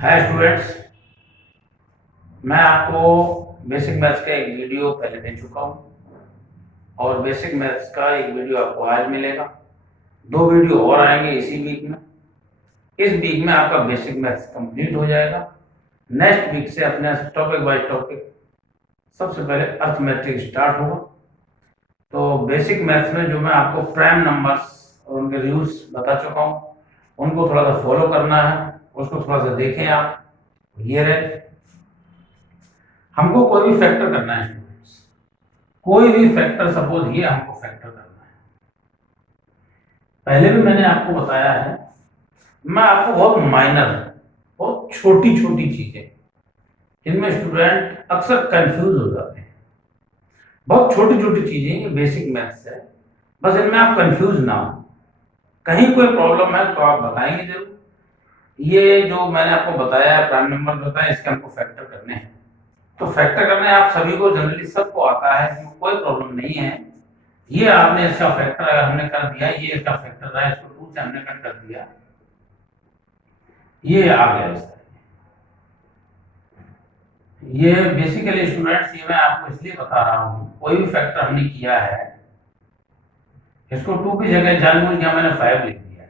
Hi students, मैं आपको basic maths का एक वीडियो पहले दे चुका हूँ और बेसिक मैथ्स का एक वीडियो आपको आज मिलेगा। दो वीडियो और आएंगे इसी वीक में। इस वीक में आपका बेसिक मैथ्स कंप्लीट हो जाएगा। नेक्स्ट वीक से अपने टॉपिक बाय टॉपिक सबसे पहले अर्थमेटिक स्टार्ट होगा। तो बेसिक मैथ्स में जो मैं आपको प्राइम नंबर्स और उनके रूल्स बता चुका हूँ, उनको थोड़ा सा फॉलो करना है, उसको थोड़ा सा देखें आप। ये रहे, हमको कोई भी फैक्टर करना है स्टूडेंट्स, कोई भी फैक्टर, सपोज ये हमको फैक्टर करना है। पहले भी मैंने आपको बताया है, मैं आपको बहुत माइनर, बहुत छोटी छोटी चीजें जिनमें स्टूडेंट अक्सर कंफ्यूज हो जाते हैं, बहुत छोटी छोटी चीजें, ये बेसिक मैथ्स है, बस इनमें आप कंफ्यूज ना हो। कहीं कोई प्रॉब्लम है तो आप बताएंगे जरूर। ये जो मैंने आपको बताया प्राइम नंबर बताया, इसके हमको फैक्टर करने हैं। तो फैक्टर करने आप सभी को, जनरली सबको आता है, इसमें कोई प्रॉब्लम नहीं है। ये आपने इसका फैक्टर अगर हमने कर दिया, ये इसका फैक्टर रहा, इसको 2 से हमने कट कर दिया, ये आ गया इस तरह। ये बेसिकली स्टूडेंट्स, ये मैं आपको इसलिए बता रहा हूँ, कोई भी फैक्टर हमने किया है, इसको 2 की जगह जानबूझ के मैंने 5 लिख दिया है।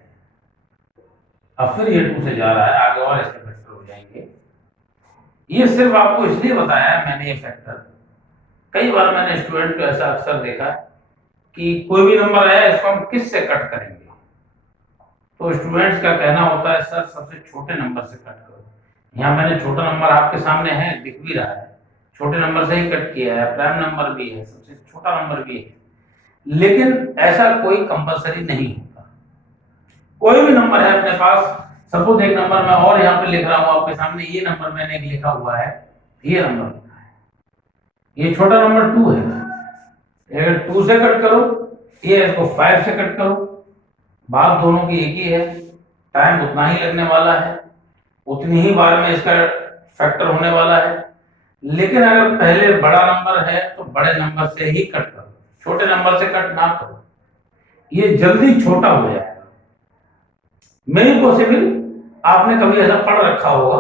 अब फिर ये 2 से जा रहा है आगे और इसके फैक्टर हो जाएंगे। ये सिर्फ आपको इसलिए बताया है मैंने ये फैक्टर। कई बार मैंने स्टूडेंट को ऐसा अक्सर देखा है कि कोई भी नंबर आया, इसको हम किस से कट करेंगे। तो स्टूडेंट्स का कहना होता है सर सबसे छोटे नंबर से कट करो। यहाँ मैंने छोटा नंबर आपके सामने है, दिख भी रहा है, छोटे नंबर से ही कट किया है, प्राइम नंबर भी है, सबसे छोटा नंबर भी है। लेकिन ऐसा कोई कंपलसरी नहीं होता। कोई भी नंबर है अपने पास, सपोज एक नंबर मैं और यहाँ पे लिख रहा हूँ आपके सामने, ये नंबर मैंने एक लिखा हुआ है, ये नंबर लिखा है, ये छोटा नंबर 2 है। अगर 2 से कट करो, ये इसको 5 से कट करो, बात दोनों की एक ही है, टाइम उतना ही लगने वाला है, उतनी ही बार में इसका फैक्टर होने वाला है। लेकिन अगर पहले बड़ा नंबर है तो बड़े नंबर से ही कट करो, छोटे नंबर से कट ना करो, ये जल्दी छोटा हो जाएगा। मेरी पॉसिबल, आपने कभी ऐसा पढ़ रखा होगा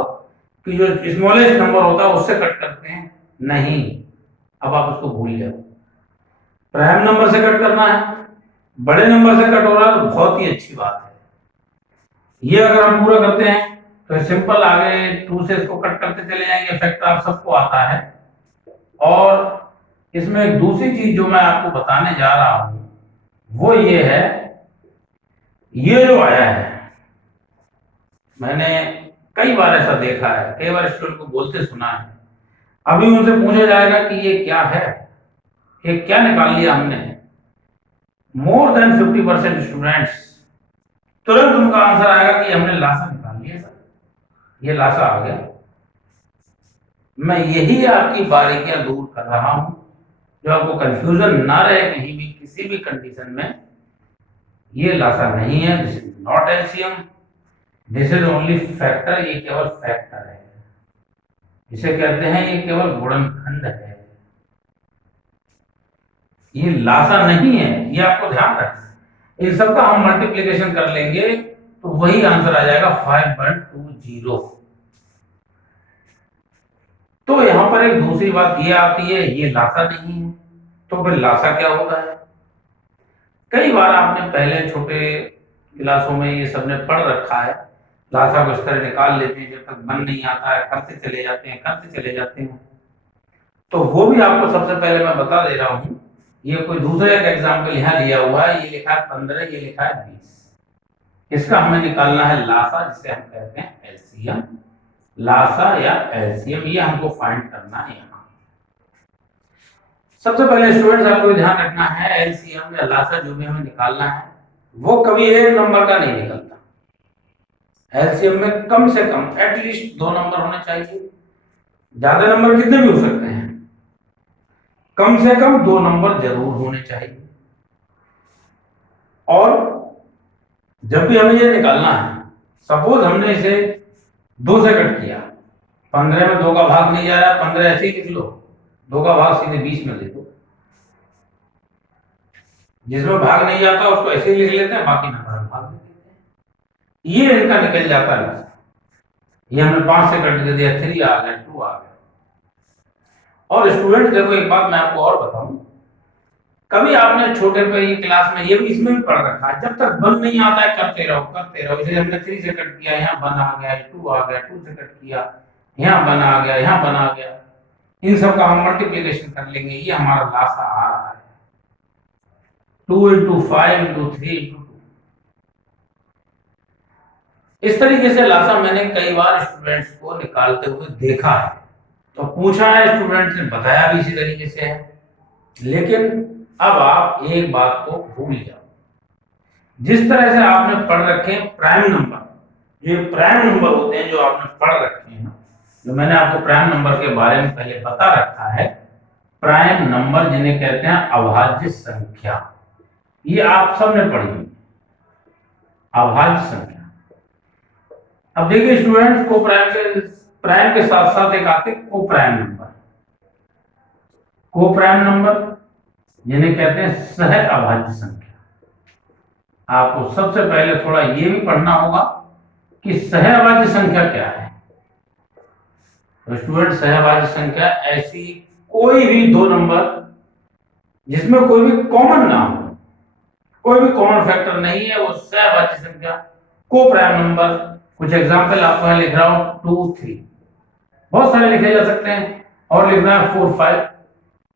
कि जो स्मॉलेस्ट नंबर होता है उससे कट करते हैं, नहीं, अब आप उसको भूल जाओ। प्राइम नंबर से कट करना है, बड़े नंबर से कट हो रहा है तो बहुत ही अच्छी बात है। ये अगर हम पूरा करते हैं तो सिंपल, आगे 2 से इसको कट करते चले जाएंगे, फैक्टर आप सबको आता है। और इसमें एक दूसरी चीज जो मैं आपको बताने जा रहा हूं वो ये है, ये जो आया है, मैंने कई बार ऐसा देखा है, कई बार स्टूडेंट को बोलते सुना है। अभी उनसे पूछा जाएगा कि ये क्या है, ये क्या निकाल लिया हमने, मोर देन 50% स्टूडेंट्स तुरंत उनका आंसर आएगा कि हमने लासा निकाल लिया सर, ये लासा आ गया। मैं यही आपकी बारीकियां दूर कर रहा हूं, जो आपको कंफ्यूजन ना रहे कहीं भी किसी भी कंडीशन में। ये लासा नहीं है, this is not LCM, this is only factor, ये केवल फैक्टर है, इसे कहते हैं ये केवल गुणनखंड है, ये लासा नहीं है, ये आपको ध्यान रखना है। इन सबका हम मल्टीप्लीकेशन कर लेंगे तो वही आंसर आ जाएगा 5.20। तो यहां पर एक दूसरी बात ये आती है, ये लासा नहीं है, तो फिर लासा क्या होता है। कई बार आपने पहले छोटे क्लासों में ये सबने पढ़ रखा है, लासा को इस तरह निकाल लेते हैं, जब तक बन नहीं आता है करते चले जाते हैं, करते चले जाते हैं। तो वो भी आपको सबसे पहले मैं बता दे रहा हूं, ये कोई दूसरे का एग्जाम्पल यहाँ लिया हुआ है, ये लिखा है 15, ये लिखा है 20। इसका हमें निकालना है लासा, जिसे हम कहते हैं एलसीएम। लासा या एलसीएम ये हमको फाइंड करना है। यहाँ सबसे पहले स्टूडेंट्स आपको ध्यान रखना है, एलसीएम या लासा जो भी हमें निकालना है वो कभी एक नंबर का नहीं निकलता। एलसीएम में कम से कम एटलीस्ट 2 नंबर होने चाहिए, ज्यादा नंबर कितने भी हो सकते हैं, कम से कम 2 नंबर जरूर होने चाहिए। और जब भी हमें ये निकालना है, सपोज हमने इसे 2 से कट किया, 15 में 2 का भाग नहीं जा रहा, 15 ऐसे ही लिख लो, 2 का भाग सीधे 20 में ले दो, जिसमें भाग नहीं जाता उसको ऐसे ही लिख लेते हैं, बाकी नंबर हम भाग देते हैं, ये इनका निकल जाता है। ये हमने 5 से कट कर दिया, 3 आ गया, 2 आ गया। और स्टूडेंट देखो एक बात मैं आपको और बताऊं, कभी आपने छोटे पे ये क्लास में ये भी इसमें भी पढ़ रखा है, जब तक 1 नहीं आता है करते रहो करते रहो। जैसे हमने 3 से कट किया, यहाँ 1 आ गया, 2 आ गया, 2 से कट किया, यहाँ 1 आ गया, यहाँ 1 आ गया। इन सब का हम मल्टीप्लीकेशन कर लेंगे, ये हमारा लासा आ रहा है 2 इंटू 5 इंटू 3 इंटू 2। इस तरीके से लासा मैंने कई बार स्टूडेंट्स को निकालते हुए देखा है, तो पूछा है स्टूडेंट्स ने, बताया भी इसी तरीके से है। लेकिन अब आप एक बात को भूल जाओ, जिस तरह से आपने पढ़ रखे हैं प्राइम नंबर, ये प्राइम नंबर होते हैं जो आपने पढ़ रखे हैं, जो मैंने आपको प्राइम नंबर के बारे में पहले बता रखा है। प्राइम नंबर जिन्हें कहते हैं अभाज्य संख्या, ये आप सबने पढ़ी, अभाज्य संख्या। अब देखिए स्टूडेंट्स, को प्राइम के साथ साथ एक आते को प्राइम नंबर। को प्राइम नंबर जिन्हें कहते हैं सह अभाज्य संख्या। आपको सबसे पहले थोड़ा ये भी पढ़ना होगा कि सह अभाज्य संख्या क्या है। तो स्टूडेंट, सह अभाज्य संख्या ऐसी कोई भी दो नंबर जिसमें कोई भी कॉमन ना हो, कोई भी कॉमन फैक्टर नहीं है, वो सह अभाज्य संख्या को प्राइम नंबर। कुछ एग्जांपल आपको यहाँ लिख रहा हूं, 2 3, बहुत सारे लिखे जा सकते हैं, और लिखना है 4 5।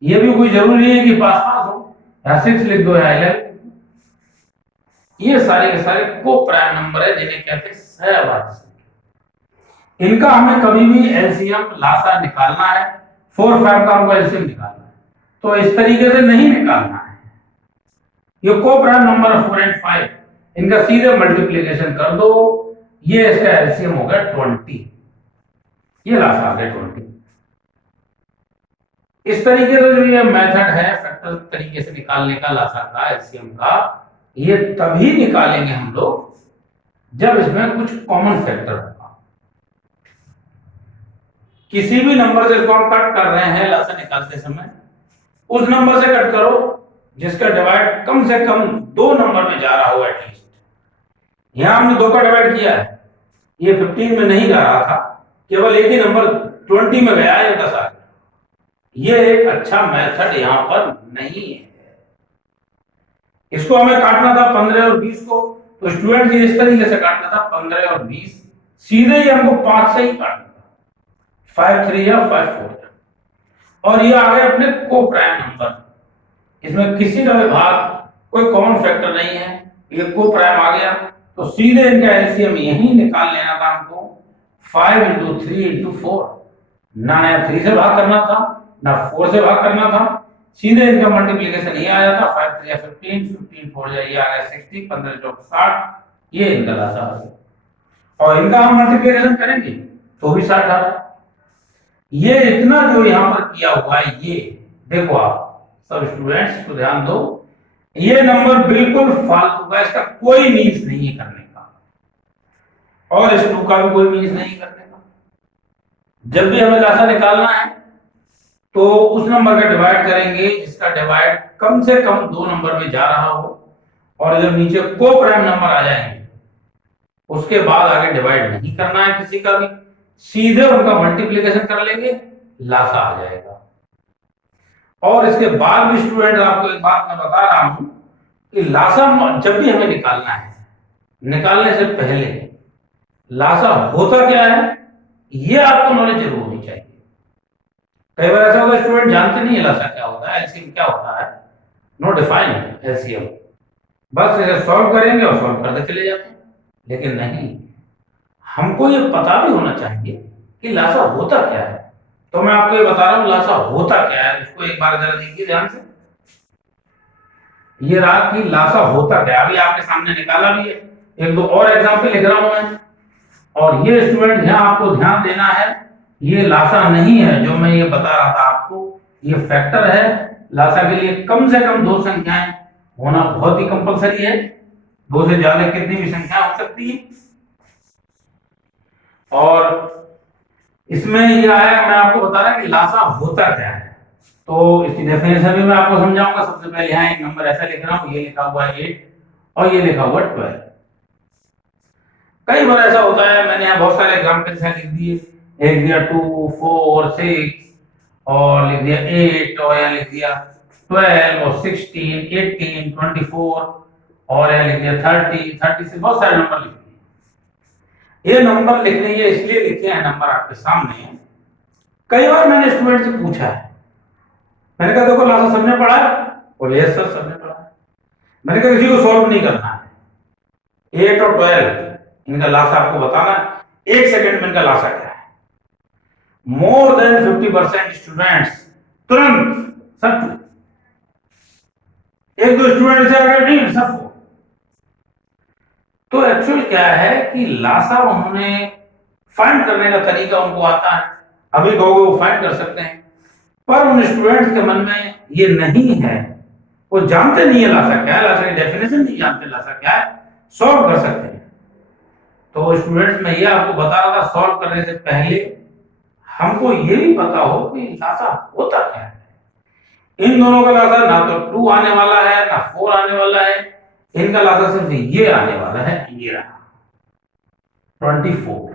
ये भी कोई जरूरी है कि पास पास हो, या 6 लिख दो या 11। ये सारे के सारे को प्राइम नंबर है जिन्हें कहते हैं सह अभाज्य संख्या। इनका हमें कभी भी एलसीएम लासा निकालना है, 4 5 का हमको एलसीएम निकालना है, तो इस तरीके से नहीं निकालना है। ये को प्राइम नंबर 4 और 5, इनका सीधे मल्टीप्लीकेशन कर दो, ये इसका एलसीएम हो गया 20, ये लासा आ गया 20। इस तरीके से जो ये मेथड है फैक्टर तरीके से निकालने का लासा का, एलसीएम का, ये तभी निकालेंगे हम लोग जब इसमें कुछ कॉमन फैक्टर होगा। किसी भी नंबर से इसको हम कट कर रहे हैं लासा निकालते समय, उस नंबर से कट करो जिसका डिवाइड कम से कम 2 नंबर में जा रहा हो एटलीस्ट। यहां हमने 2 का डिवाइड किया है, ये 15 में नहीं जा रहा था, केवल एक ही नंबर 20 में गया, या 10 आ गया। ये एक अच्छा मेथड यहां पर नहीं है। इसको हमें काटना था 15 और 20 को, तो स्टूडेंट जी इस तरीके से काटना था 15 और 20, सीधे ही हमको 5 से ही काटना था, 5 3 या 5 4, और ये आ गए अपने को प्राइम नंबर। इसमें किसी का भी भाग, कोई कॉमन फैक्टर नहीं है, ये को प्राइम आ गया, तो सीधे इनका एलसीएम यही निकाल लेना था हमको, 5 इंटू 3 इंटू 4। ना 3 से भाग करना था, ना 4 से भाग करना था, सीधे इनका मल्टीप्लीकेशन ये आ जाता, 5 3 या 15, 15 4 या ये आ गया 60, 15 4 60, ये इनका लासा आ गया। और इनका हम मल्टीप्लीकेशन करेंगे तो भी 60 आ रहा। ये इतना जो यहाँ पर किया हुआ है, ये देखो आप सब स्टूडेंट्स को ध्यान दो, ये नंबर बिल्कुल फालतू का, इसका कोई मीन्स नहीं है करने का, और इस 2 का भी कोई मीन्स नहीं करने का। जब भी हमें लासा निकालना है तो उस नंबर का डिवाइड करेंगे जिसका डिवाइड कम से कम 2 नंबर में जा रहा हो, और जब नीचे को प्राइम नंबर आ जाएंगे उसके बाद आगे डिवाइड नहीं करना है किसी का भी, सीधे उनका मल्टीप्लीकेशन कर लेंगे, लासा आ जाएगा। और इसके बाद भी स्टूडेंट आपको एक बात मैं बता रहा हूं कि लासा जब भी हमें निकालना है, निकालने से पहले लासा होता क्या है ये आपको नॉलेज जरूर होनी चाहिए। कई बार ऐसा होता है स्टूडेंट जानते नहीं है लासा क्या होता है, एलसीएम क्या होता है, नो डिफाइंड एलसीएम, बस इसे सॉल्व करेंगे और सॉल्व करते चले जाते हैं। लेकिन नहीं, हमको ये पता भी होना चाहिए कि लासा होता क्या है। तो मैं आपको ये बता रहा हूं लासा होता क्या है, उसको एक बार जरा देखिए ध्यान से। ये रहा कि लासा होता क्या, अभी आपके सामने निकाला भी है, एक दो और एग्जांपल लिख रहा हूं मैं। और ये स्टूडेंट यहां आपको ध्यान देना है, ये लासा नहीं है जो मैं ये बता रहा था आपको, ये फैक्टर है। लासा के लिए कम से कम 2 संख्याएं होना बहुत ही कंपलसरी है, 2 से ज्यादा कितनी भी संख्या हो सकती है। और इसमें ये आया, मैं आपको बता रहा कि लासा होता क्या है, तो इसकी डेफिनेशन भी मैं आपको समझाऊंगा। सबसे पहले यहाँ एक नंबर ऐसा लिख रहा हूं, ये लिखा हुआ है 8 और ये लिखा हुआ 12। कई बार ऐसा होता है, मैंने यहाँ बहुत सारे एग्जाम्पल्स हैं लिख दिए, एक दिया 2 4 6 और लिख दिया 8 और यहाँ लिख दिया 12 और 16 18 24 और यहाँ लिख दिया 30 30 से बहुत सारे नंबर लिख दिए। ये नंबर लिखने ये इसलिए लिखे हैं नंबर आपके सामने। कई बार मैंने स्टूडेंट से पूछा है, मैंने कहा देखो लासा सबने पढ़ा है, बोले यस सर सबने पढ़ा है। मैंने कहा किसी को सॉल्व नहीं करना है, 8 और 12 इनका लासा आपको बताना है 1 सेकंड में इनका लासा क्या है। मोर देन 50% स्टूडेंट्स तुरंत सब, एक दो स्टूडेंट से अगर नहीं सब। तो एक्चुअल क्या है कि लासा उन्होंने फाइंड करने का तरीका उनको आता है, अभी कहोगे वो फाइंड कर सकते हैं, पर उन स्टूडेंट्स के मन में ये नहीं है, वो जानते नहीं है लासा क्या है, लासा की डेफिनेशन नहीं जानते लासा क्या है, सॉल्व कर सकते हैं। तो स्टूडेंट्स में ये आपको बता रहा था, सॉल्व करने से पहले हमको ये भी पता हो कि लासा होता क्या है। इन दोनों का लासा ना तो 2 आने वाला है ना 4 आने वाला है, इनका लासा सिर्फ ये आने वाला है, ये रहा 24।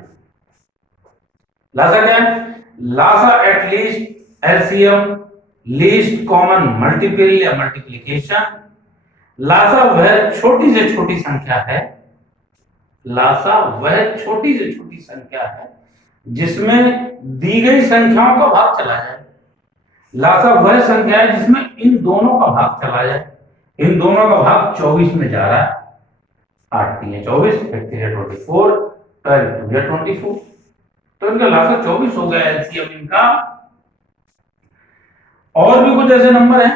लासा क्या है? लासा at least LCM least common multiple या मल्टीप्लिकेशन। लासा वह छोटी से छोटी संख्या है, लासा वह छोटी से छोटी संख्या है जिसमें दी गई संख्याओं का भाग चला जाए। लासा वह संख्या है जिसमें इन दोनों का भाग चला जाए। इन दोनों का भाग 24 में जा रहा है, 8 3 24, 8 3 24, 12 2 24, तो इनका लासा 24 हो गया एलसीएम इनका। और भी कुछ ऐसे नंबर हैं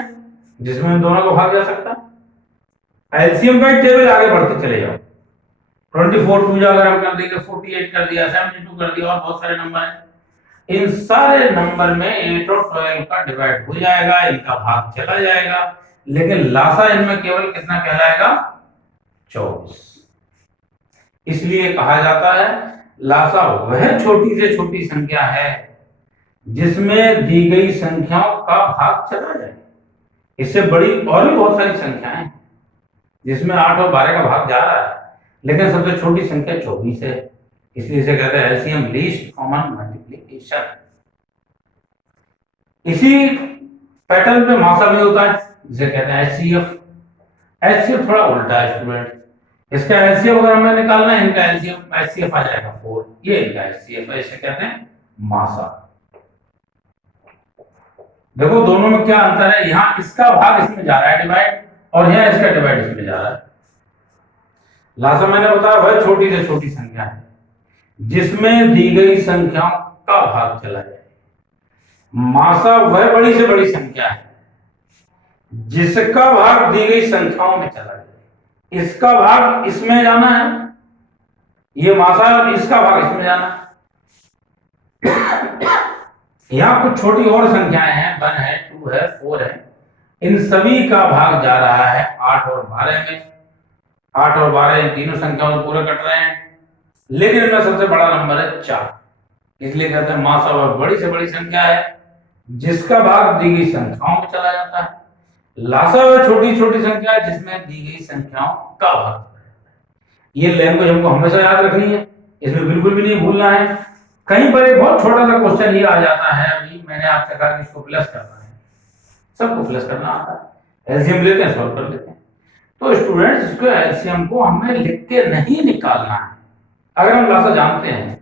जिसमें इन दोनों का भाग जा सकता है। एलसीएम का एक टेबल आगे बढ़ते चले जाओ, 24 2 अगर हम कर देंगे, 48 कर दिया, 72 कर दिया, और बहुत सारे नंबर हैं। इन सारे नंबर में 8 और 12 का डिवाइड हो जाएगा, इनका भाग चला जाएगा, लेकिन लासा इनमें केवल कितना कहलाएगा? 24। इसलिए कहा जाता है लासा वह छोटी से छोटी संख्या है जिसमें दी गई संख्याओं का भाग चला जाए। इससे बड़ी और भी बहुत सारी संख्याएं हैं जिसमें 8 और 12 का भाग जा रहा है, लेकिन सबसे छोटी संख्या 24 है, इसलिए इसे कहते हैं एलसीएम लीस्ट कॉमन मल्टीप्लिकेशन। इसी पैटर्न पे मासा भी होता है जिसे कहते हैं एचसीएफ। एचसीएफ थोड़ा उल्टा है स्टूडेंट, इसका एलसीएफ अगर हमें निकालना है, इनका एलसीएफ एचसीएफ आ जाएगा 4, ये इनका एचसीएफ है, इसे कहते हैं मासा। देखो दोनों में क्या अंतर है, यहाँ इसका भाग इसमें जा रहा है डिवाइड, और यहाँ इसका डिवाइड इसमें जा रहा है। लासा मैंने बताया वह छोटी से छोटी संख्या है जिसमें दी गई संख्याओं का भाग चला जाए। मासा वह बड़ी से बड़ी संख्या है जिसका भाग दी गई संख्याओं में चला जाए। इसका भाग इसमें जाना है, ये मासा, इसका भाग इसमें जाना है। यहाँ कुछ छोटी और संख्याएं हैं, 1 है, 2 है, 4 है, इन सभी का भाग जा रहा है 8 और 12 में। 8 और 12 इन तीनों संख्याओं को पूरे कट रहे हैं, लेकिन इनमें सबसे बड़ा नंबर है 4, इसलिए कहते हैं मासा वह बड़ी से बड़ी संख्या है जिसका भाग दी गई संख्याओं में चला जाता है। लासा वह छोटी छोटी संख्या है जिसमें दी गई संख्याओं का भाग। ये लैंग्वेज हमको हमेशा याद रखनी है, इसमें बिल्कुल भी नहीं भूलना है। कहीं पर एक बहुत छोटा सा क्वेश्चन ये आ जाता है, अभी मैंने आपसे कहा कि इसको प्लस करना है, सबको प्लस करना आता है, एलसीएम लेते हैं, सॉल्व कर लेते हैं। तो स्टूडेंट्स इसको एलसीएम को हमें लिख के नहीं निकालना है। अगर हम लासा जानते हैं,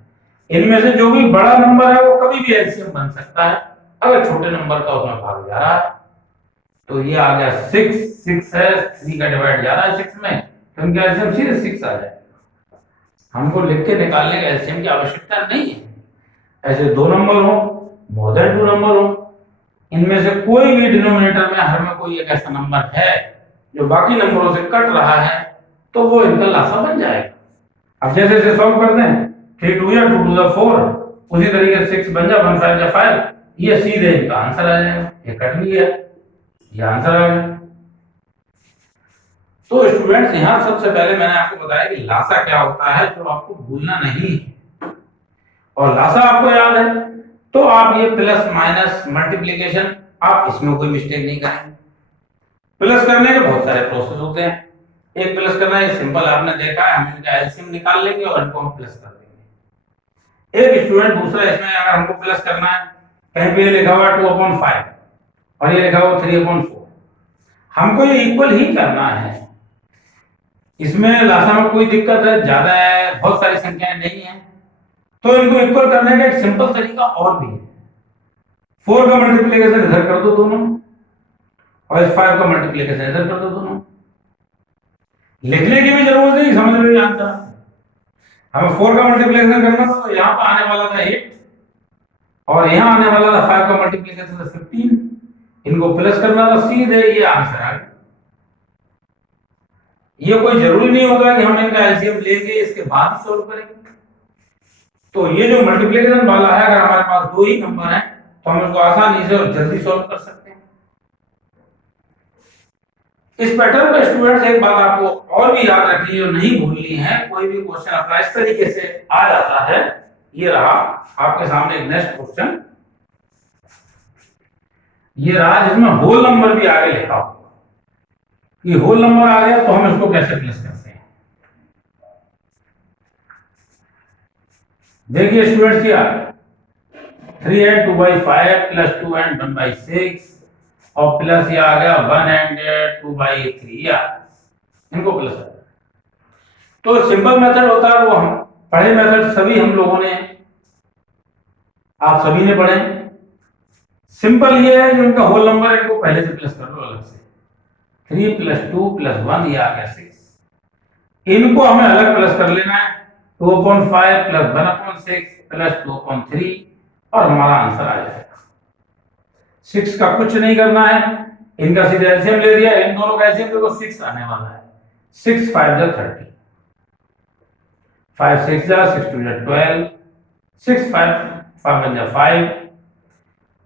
इनमें से जो भी बड़ा नंबर है वो कभी भी एलसीएम बन सकता है, अगर छोटे नंबर का उसमें भाग जा रहा है। तो ये आ गया 6, 6 है, 3 का डिवाइड जा रहा है 6 में, तो इनका एलसीएम सीधे 6 आ जाएगा। हमको लिख के निकालने का एलसीएम की आवश्यकता नहीं है। ऐसे 2 नंबर हो, मोर देन 2 नंबर हो, इनमें से कोई भी डिनोमिनेटर में हर में कोई एक ऐसा नंबर है जो बाकी नंबरों से कट रहा है, तो वो इनका लासा बन जाएगा। अब जैसे जैसे सॉल्व करते हैं, 3 2 या 2 2 4, उसी तरीके से 6 बन जा, 1 5 जा 5, ये सीधे इनका आंसर आ जाएगा। ये कट लिया, ये आंसर आ गया। तो स्टूडेंट्स यहाँ सबसे पहले मैंने आपको बताया कि लासा क्या होता है, तो आपको भूलना नहीं है, और लासा आपको याद है तो आप ये प्लस माइनस मल्टीप्लिकेशन आप इसमें कोई मिस्टेक नहीं करेंगे। प्लस करने के बहुत सारे प्रोसेस होते हैं, एक प्लस करना है सिंपल, आपने देखा है, हम इनका एलसीएम निकाल लेंगे और इनको हम प्लस कर देंगे। एक स्टूडेंट दूसरा, इसमें अगर हमको प्लस करना है, कहीं पे लिखा हुआ 2/5 और ये लिखा हुआ 3/4, हमको ये इक्वल ही करना है। इसमें लासा में कोई दिक्कत है ज्यादा है, बहुत सारी संख्याएं नहीं है, तो इनको इक्वल करने का एक सिंपल तरीका और भी है। 4 का मल्टीप्लीकेशन इधर कर दो दोनों, और इस 5 का मल्टीप्लीकेशन इधर कर दो दोनों। लिखने की भी जरूरत नहीं, समझ में आता। हमें 4 का मल्टीप्लीकेशन करना था, तो यहाँ पर आने वाला था 8 और यहाँ आने वाला था 5 का मल्टीप्लीकेशन था 15, इनको प्लस करना था, सीधे ये आंसर आ गया। ये कोई जरूरी नहीं होगा कि हम इनका एलसीएम लेंगे इसके बाद ही सॉल्व करेंगे। तो ये जो मल्टीप्लिकेशन वाला है, अगर हमारे पास दो ही नंबर है तो हम इसको आसानी से और जल्दी सॉल्व कर सकते हैं। इस पैटर्न का स्टूडेंट्स एक बात आपको और भी याद रखनी है और नहीं भूलनी है, कोई भी क्वेश्चन अपना इस तरीके से आ जाता है। ये रहा आपके सामने नेक्स्ट क्वेश्चन, ये रहा जिसमें होल नंबर भी आगे लिखा हुआ। ये होल नंबर आ गया तो हम इसको कैसे प्लस करते हैं, देखिए स्टूडेंट्स, क्या 3 and 2/5 प्लस 2 and 1/6 और प्लस ये आ गया 1 and 2/3, या इनको प्लस है। तो सिंपल मेथड होता है, वो हम पढ़े मेथड सभी हम लोगों ने, आप सभी ने पढ़े। सिंपल ये है जो इनका होल नंबर है, इनको पहले से प्लस कर लो अलग से। 3 + 2 + 1 ये आ गया 6, इनको हमें अलग प्लस कर लेना है। 2/5 + 1/6 + 2/3 और हमारा आंसर आ जाएगा। 6 का कुछ नहीं करना है, इनका सीधे एलसीएम ले दिया, इन दोनों का एलसीएम देखो 6 आने वाला है। 6 × 5 = 30, 5 × 6 = 6 × 2 = 12, 6 × 5 = 5,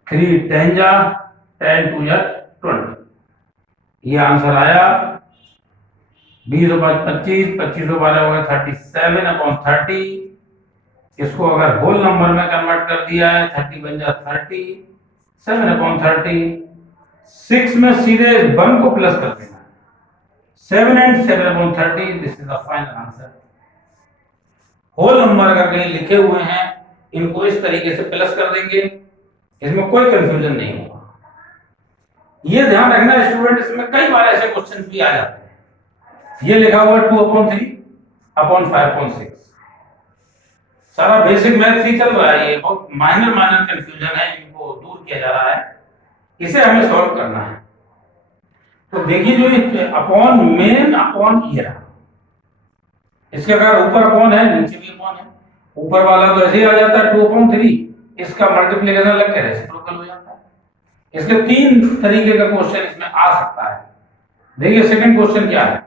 3 × 10 = 10, 2 = 20। ये आंसर आया 20 × 5 = 25, 25 × 12 हो गया 37/30। इसको अगर होल नंबर में कन्वर्ट कर दिया है, 30 बन जाता 30, 7/30। 6 में सीधे 1 को प्लस कर देना, 7 and 7/30, this is the final answer. Whole number अगर कहीं लिखे हुए हैं, इनको इस तरीके से प्लस कर देंगे, इसमें कोई कंफ्यूजन नहीं होगा। ये ध्यान रखना स्टूडेंट, इसमें कई बार ऐसे क्वेश्चन भी आ जाते हैं। ये लिखा हुआ 2/3/5/6, सारा बेसिक मैथ ही चल रहा है, ये बहुत माइनर कंफ्यूजन है, इनको दूर किया जा रहा है, इसे हमें सॉल्व करना है। तो देखिए जो अपॉन मेन अपॉन ये रहा, इसके अगर ऊपर अपॉन है नीचे भी अपॉन है, ऊपर वाला तो ऐसे ही आ जाता है 2/3, इसका मल्टीप्लिकेशन लग के रेसिप्रोकल हो जाता है। इसके 3 तरीके का क्वेश्चन इसमें आ सकता है। देखिए सेकंड क्वेश्चन क्या है,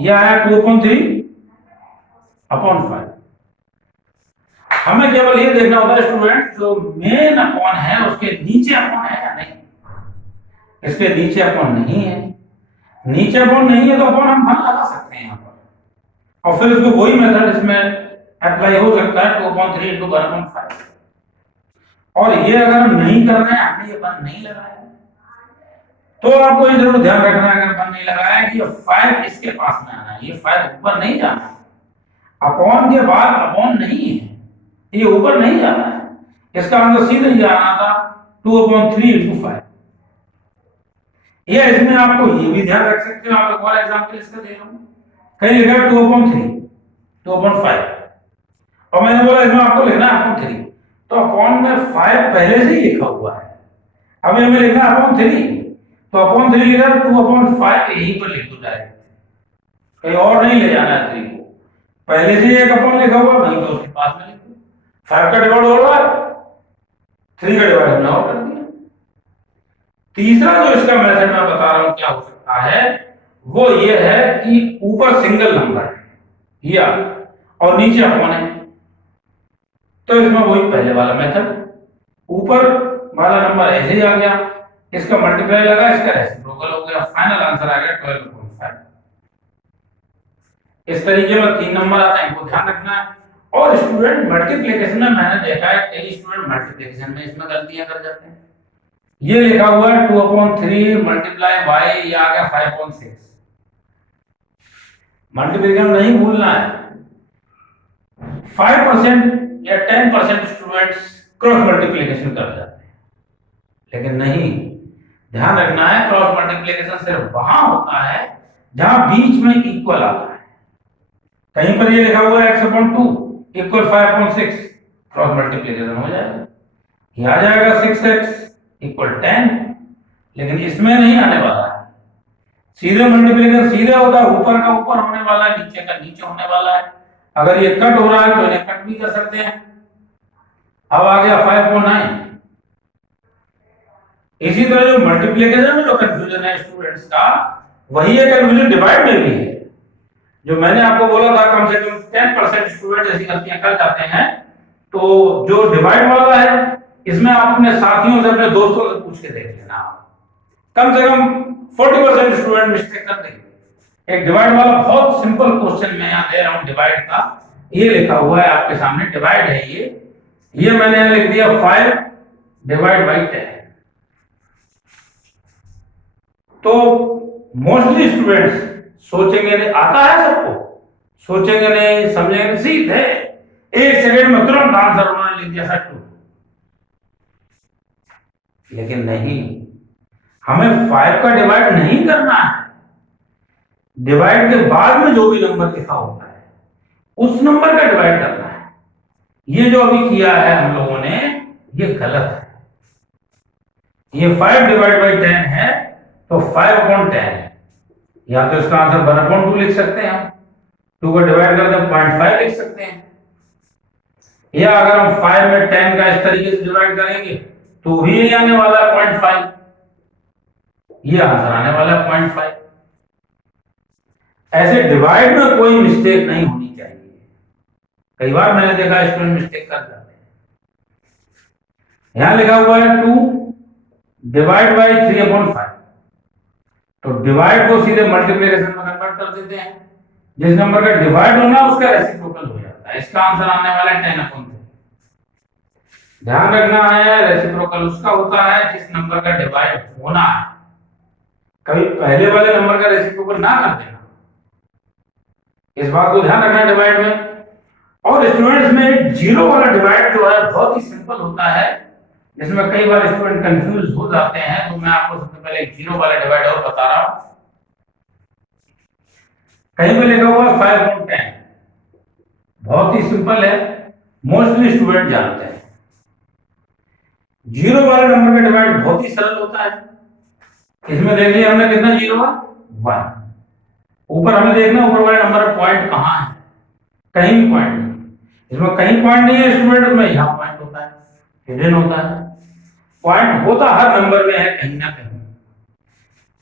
यह है 2/3/5। हमें केवल ये देखना होता है स्टूडेंट, जो मेन अपॉन है उसके नीचे अपॉन है या नहीं। इसके नीचे अपॉन नहीं है, नीचे अपॉन नहीं है तो अपॉन हम फन लगा सकते हैं यहाँ पर, और फिर इसको वही मेथड इसमें अप्लाई हो सकता है 2/3 × 1/5। और ये अगर हम नहीं कर रहे हैं, हमने ये 1 नहीं लगाया, तो आपको ये जरूर ध्यान रखना है, अगर 1 नहीं लगाया कि 5 इसके पास में आना है, ये 5 ऊपर नहीं जाना है। अपॉन के बाद अपॉन नहीं है, ये ऊपर नहीं जाना है, इसका मतलब सीधे ये आना था 2/3 × 5। ये इसमें आपको ये भी ध्यान रख सकते हो, आप एक और एग्जांपल इसका दे रहा हूं, कहीं लिखा है 2/3 2/5 और मैंने बोला इसमें आपको लिखना है अपॉन 3, तो अपॉन में 5 पहले से ही लिखा हुआ है, अभी हमें लिखना है अपॉन 3, तो अपॉन 3 लिखा है 2/5 यहीं पर लिख दो डायरेक्ट, कहीं और नहीं ले जाना है 3 को, पहले से एक अपॉन लिखा हुआ वहीं पे उसके पास में लिख दो। 5 का डिवाइड हो रहा है, 3 का डिवाइड हमने और कर दिया। तीसरा जो इसका मेथड मैं बता रहा हूं क्या हो सकता है, वो ये है कि ऊपर सिंगल नंबर है या और नीचे अपॉन है, तो इसमें वही पहले वाला मेथड, ऊपर वाला नंबर ऐसे ही आ गया, इसका मल्टीप्लाई लगा, इसका रेसिप्रोकल हो गया, फाइनल आंसर आ गया 12/5। इस तरीके में 3 नंबर आते हैं, इनको ध्यान रखना है। और स्टूडेंट मल्टीप्लिकेशन में मैंने देखा है कई स्टूडेंट मल्टीप्लिकेशन में इसमें गलतियां कर जाते हैं। ये लिखा हुआ है 2/3 × y, ये आ गया 5/6, मल्टीप्लिकेशन नहीं भूलना है। 5% या 10% स्टूडेंट्स क्रॉस मल्टीप्लिकेशन कर जाते हैं, लेकिन नहीं, ध्यान रखना है क्रॉस मल्टीप्लिकेशन सिर्फ वहां होता है जहां बीच में इक्वल आता है। कहीं पर ये लिखा हुआ है x/2 इक्वल 5/6, क्रॉस मल्टीप्लिकेशन हो जाएगा, ये आ जाएगा 6x इक्वल 10, लेकिन इसमें नहीं आने वाला है। सीधे मल्टीप्लिकेशन सीधे होता है, ऊपर का ऊपर होने वाला है, नीचे का नीचे होने वाला है। अगर ये कट हो रहा है तो इन्हें कट भी कर सकते हैं। अब आ गया 5/9। इसी तरह जो मल्टीप्लिकेशन में जो कंफ्यूजन है स्टूडेंट्स का, वही है कंफ्यूजन डिवाइड में भी है। जो मैंने आपको बोला था कम से कम 10% स्टूडेंट ऐसी गलतियां कर जाते हैं। तो जो डिवाइड वाला है, इसमें आप अपने साथियों से, अपने दोस्तों से पूछ के देख लेना, कम से कम 40% स्टूडेंट मिस्टेक कर देंगे। एक डिवाइड वाला बहुत सिंपल क्वेश्चन मैं यहाँ दे रहा हूँ डिवाइड का, ये लिखा हुआ है आपके सामने, डिवाइड है ये मैंने यहाँ लिख दिया 5 डिवाइड बाई 10। तो मोस्टली स्टूडेंट्स सोचेंगे नहीं, आता है सबको, सोचेंगे नहीं, समझेंगे नहीं, सीधे 1 सेकंड में तुरंत आंसर उन्होंने लिख दिया सर 2। लेकिन नहीं, हमें 5 का डिवाइड नहीं करना है। डिवाइड के बाद में जो भी नंबर लिखा होता है उस नंबर का डिवाइड करना है। ये जो अभी किया है हम लोगों ने, ये गलत है। ये 5 डिवाइड बाई 10 है, तो 5/10, या तो इसका आंसर 1/2 लिख सकते हैं हम, 2 को डिवाइड कर दें 0.5 लिख सकते हैं, या अगर हम 5 में 10 का इस तरीके से डिवाइड करेंगे तो भी ये आने वाला है 0.5, ये आंसर आने वाला है 0.5। ऐसे डिवाइड में कोई मिस्टेक नहीं होनी चाहिए। कई बार मैंने देखा स्टूडेंट मिस्टेक कर जाते हैं। यहां लिखा हुआ है 2 डिवाइड बाई 3/5, तो डिवाइड को सीधे मल्टीप्लिकेशन में कन्वर्ट कर देते हैं। जिस नंबर का डिवाइड होना उसका रेसिप्रोकल हो जाता है। इसका आंसर आने वाला है 10/3। ध्यान रखना है, रेसिप्रोकल उसका होता है जिस नंबर का डिवाइड होना है। कभी पहले वाले नंबर का रेसिप्रोकल ना कर देना, इस बात को ध्यान रखना डिवाइड में। और स्टूडेंट्स में जीरो वाला डिवाइड जो है बहुत ही सिंपल होता है, जिसमें कई बार स्टूडेंट कंफ्यूज हो जाते हैं। तो मैं आपको सबसे पहले जीरो वाला डिवाइड और बता रहा हूं। कहीं पे लिखा हुआ है 5/10, बहुत ही सिंपल है, मोस्टली स्टूडेंट जानते हैं। जीरो वाले नंबर का डिवाइड बहुत ही सरल होता है। इसमें देख लिया हमने कितना जीरो है, 1। ऊपर हमें देखना ऊपर वाले नंबर का पॉइंट कहां है, कहीं भी पॉइंट नहीं। इसमें कहीं पॉइंट नहीं है स्टूडेंट, में यहां पॉइंट होता है, हिडन होता है। पॉइंट होता हर नंबर में है कहीं ना कहीं।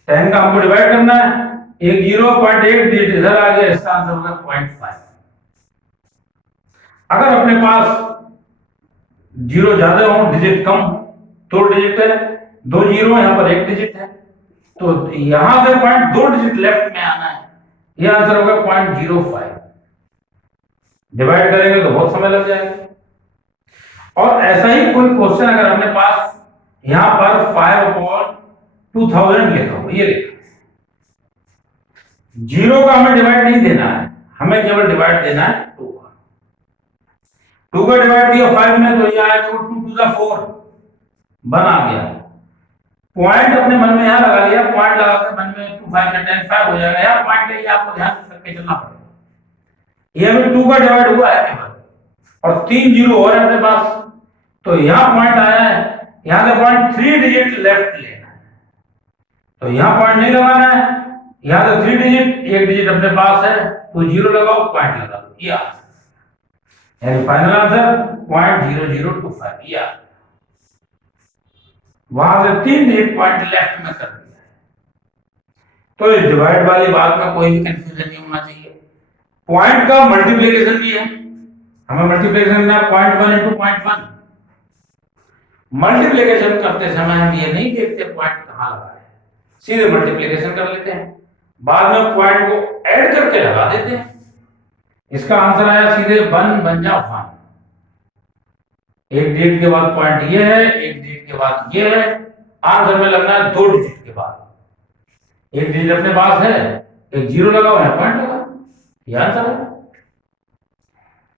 10 का हमको डिवाइड करना है, एक 0.8 डिजिट इधर आ गया, इसका आंसर होगा 0.5। अगर अपने पास जीरो ज्यादा हो, डिजिट कम, 2 डिजिट है, 2 जीरो, यहां पर 1 डिजिट है, तो यहां से 2 डिजिट लेफ्ट में आना है, यह आंसर होगा 0.05। डिवाइड करेंगे तो बहुत समय लग जाएगा। और ऐसा ही कोई क्वेश्चन अगर अपने पास यहां पर 5/2000 लिखा हो, ये लिखा, जीरो का हमें डिवाइड नहीं देना है, हमें केवल डिवाइड देना है 2 का। 2 का डिवाइड दिया 5 में, तो ये आया 2 2 का 4, 1 आ गया। पॉइंट अपने मन में यहां लगा लिया, पॉइंट लगा के मन में 2 5 10 5 हो जाएगा। यार पॉइंट लेके आपको ध्यान करके चलना पड़ेगा। ये अभी 2 का डिवाइड हुआ है केवल, और 3 जीरो और है अपने पास, तो यहां पॉइंट आया है, यहां से पॉइंट 3 डिजिट लेफ्ट लेना है, तो यहां पॉइंट नहीं लगाना है, यहां से 3 डिजिट, 1 डिजिट अपने पास है, तो जीरो लगाओ, पॉइंट लगा दो, ये यानी फाइनल आंसर 0.0025। ये वहां से 3 डिजिट पॉइंट लेफ्ट में कर दिया है। तो इस डिवाइड वाली बात में कोई भी कंफ्यूजन नहीं होना चाहिए। पॉइंट का मल्टीप्लिकेशन भी है, हमें मल्टीप्लिकेशन करना है 0.1 into 0.1। मल्टीप्लिकेशन करते समय हम ये नहीं देखते पॉइंट कहां लगा है, सीधे मल्टीप्लिकेशन कर लेते हैं, बाद में पॉइंट को ऐड करके लगा देते हैं। इसका आंसर आया सीधे 1 बन जा 1। 1 डिजिट के बाद पॉइंट ये है, 1 डिजिट के बाद ये है, आंसर में लगना है 2 डिजिट के बाद। 1 डिजिट अपने पास है, एक जीरो लगाओ, यहां पॉइंट लगा, ये आंसर है।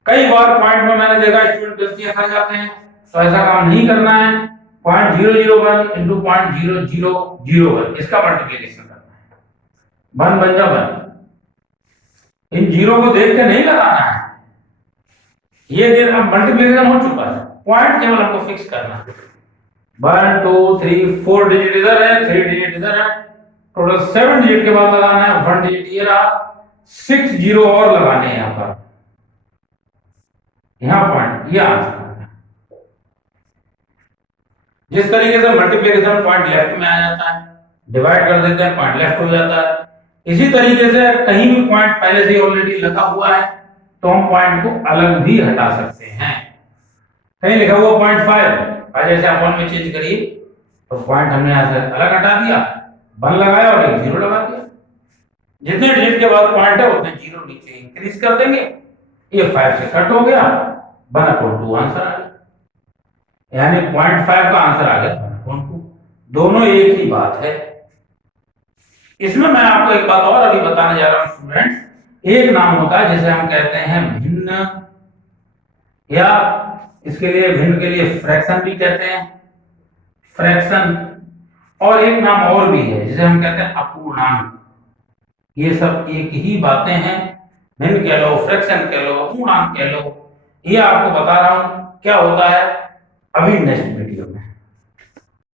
कई बार पॉइंट में मैंने देखा स्टूडेंट गलतियां कर जाते हैं, तो ऐसा काम नहीं करना है। 0.001 इंटू 0.0001 इसका मल्टीप्लीकेशन करना है। 1 बन जा 1। इन जीरो को देख के नहीं लगाना है, ये दिन अब मल्टीप्लीकेशन हो चुका है, पॉइंट केवल हमको फिक्स करना है। 1 2 3 4 डिजिट इधर है, 3 डिजिट इधर है, टोटल 7 डिजिट के बाद लगाना है। 1 डिजिट ये रहा, 6 जीरो और लगाने हैं यहाँ पर, यहाँ पॉइंट, ये आंसर है। जिस तरीके से मल्टीप्लीकेशन पॉइंट लेफ्ट में आ जाता है, डिवाइड कर देते हैं पॉइंट लेफ्ट हो जाता है, इसी तरीके से कहीं भी पॉइंट पहले से ऑलरेडी लगा हुआ है तो हम पॉइंट को अलग भी हटा सकते हैं। कहीं लिखा हुआ 0.5, आज ऐसे आप 1 में चेंज करिए तो पॉइंट हमने यहां से अलग हटा दिया, 1 लगाया और एक जीरो लगा दिया। जितने डिजिट के बाद पॉइंट है उतने जीरो नीचे इंक्रीज कर देंगे, ये 5 से कट हो गया, 1/2 आंसर आ गया। यानी 0.5 का आंसर आ गया 1/2। दोनों एक ही बात है। इसमें मैं आपको एक बात और अभी बताने जा रहा हूं स्टूडेंट्स, एक नाम होता है जिसे हम कहते हैं भिन्न, या इसके लिए भिन्न के लिए फ्रैक्शन भी कहते हैं, फ्रैक्शन। और एक नाम और भी है जिसे हम कहते हैं अपूर्णांक। ये सब एक ही बातें हैं, भिन्न कह लो, फ्रैक्शन कह लो, अपूर्णांक कह लो। ये आपको बता रहा हूं क्या होता है अभी नेक्स्ट वीडियो।